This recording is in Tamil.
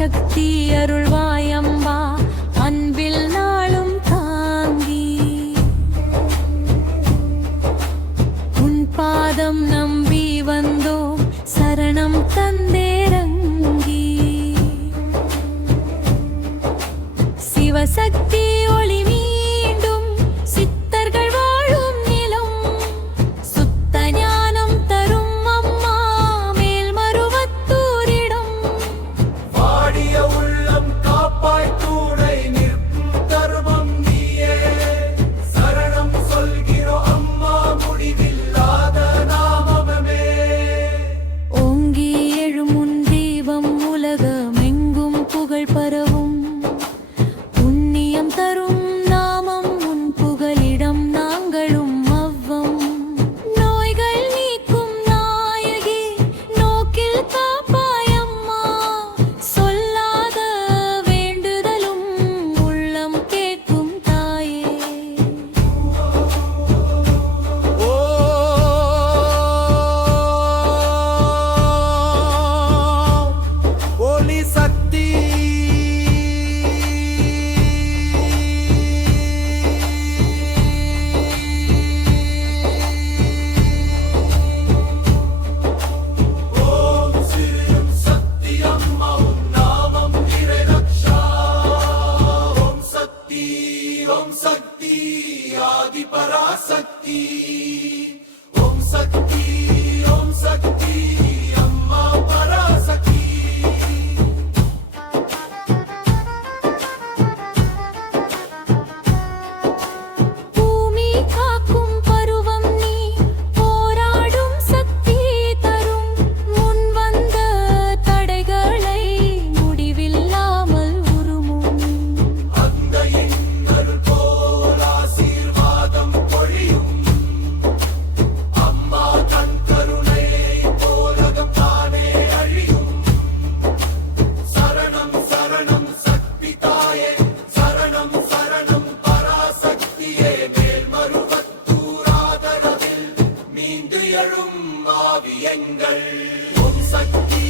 சக்தி அருள்வாயம்பா. அன்பில் நாளும் தாங்கி. உன் பாதம் நம்பி வந்தோம் சரணம் தந்தேரங்கி சிவசக்தி शक्ति ओम शक्ति ஓவியங்கள் சக்தி